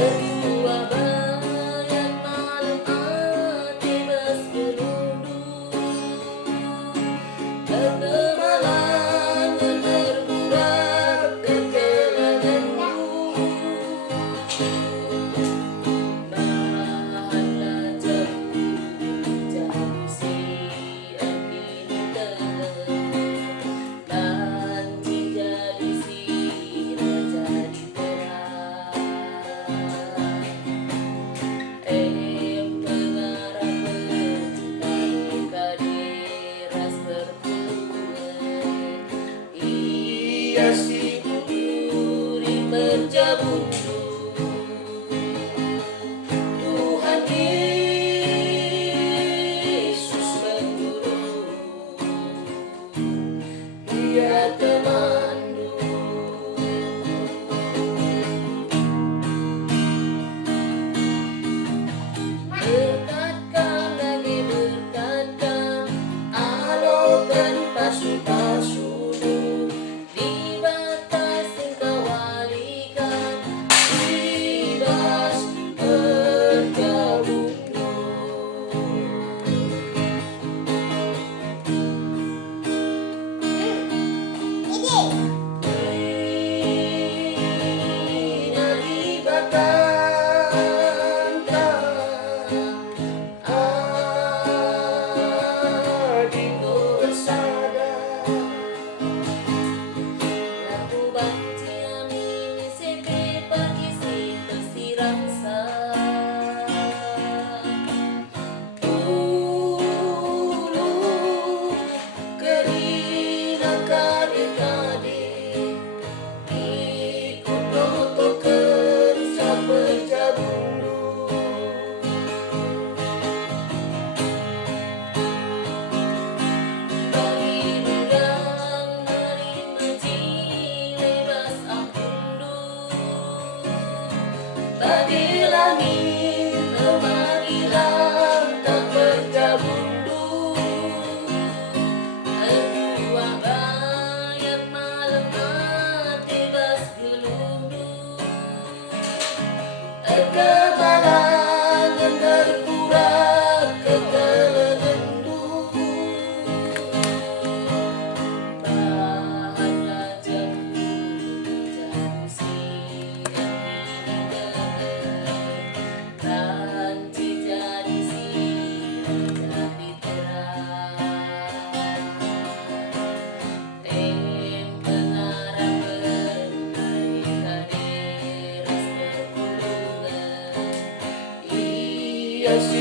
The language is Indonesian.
Dua banyak malam bebas berundung, ketemalan berbudak ketelanganmu. Bahanlah jamu siang kini nanti jadi si raja di terang. Mengarah kadiras berpuluhan, ia si puri berjabundung. Tuhan Yesus mengguru, dia temandu. Berkatkan lagi berkatkan, alokan pasu-pasumu, di batas engkau walikan, bebas bergabung. Nari bakanta adiko sada, laku banci amini sepe pagi si tersirangsa. Dulu kerina kade-kade, ikut notokan sampai jabundung. Bagi udang mari bebas ampundung, bagi langit pemanggilan tak berjabundung. Dua banyak malam bebas gelundung, kemalangan berburak ketelangendung. Bahanlah jamu siang ini nanti jadi si raja di terang. Mengarah kadiras berpuluhan, ia si